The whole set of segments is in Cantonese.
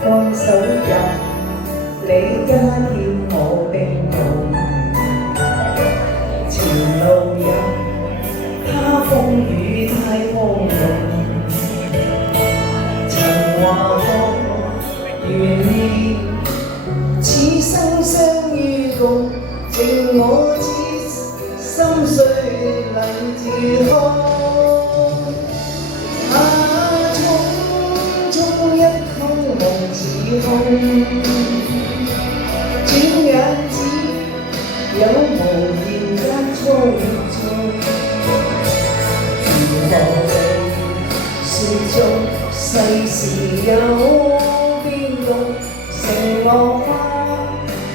放手入你家跳我冰凍，前路有他風雨太洶湧，曾話過願意此生相與共，剩我此心碎能自控。一空夢似空，轉眼只有無言間匆匆。如何地說中世事有變動，承諾化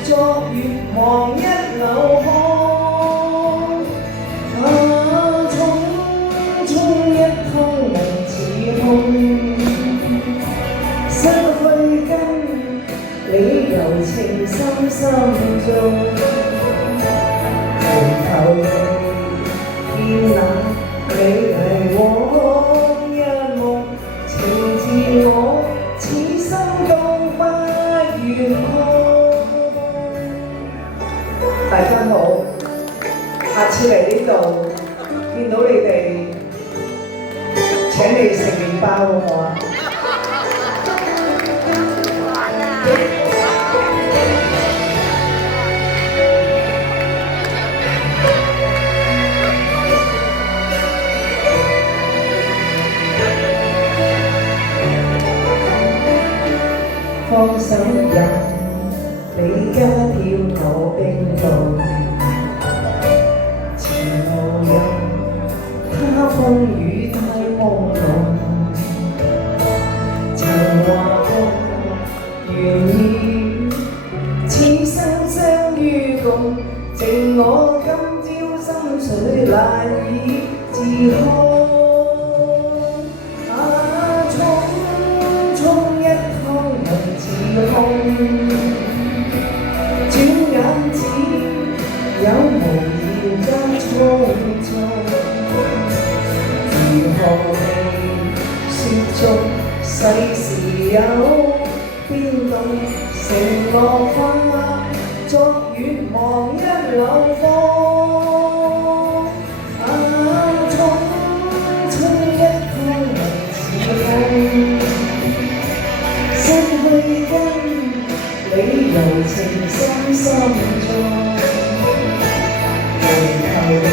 作月光一縷空。匆一空夢似空。失去根，你柔情深深中，回頭地見那美麗往日夢，情自我此生都不願空。大家好，下次嚟呢度見到你哋，請你食麵包好唔好啊？放手入你家跳我冰凍，前路有他風雨太洶湧，曾話過願意此生相與共，剩我今朝心水難以自控。轉眼只有無言間匆匆，如何地說中世事有變動，承諾化作月望一縷風。匆一空夢似空，失去根。你柔情深深中，回頭地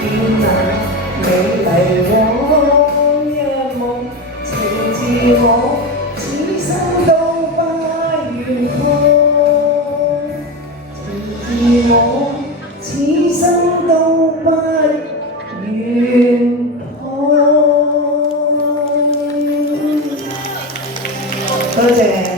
見那美麗往日夢，情自我此生都不願空，情自我此生都不願空。多謝。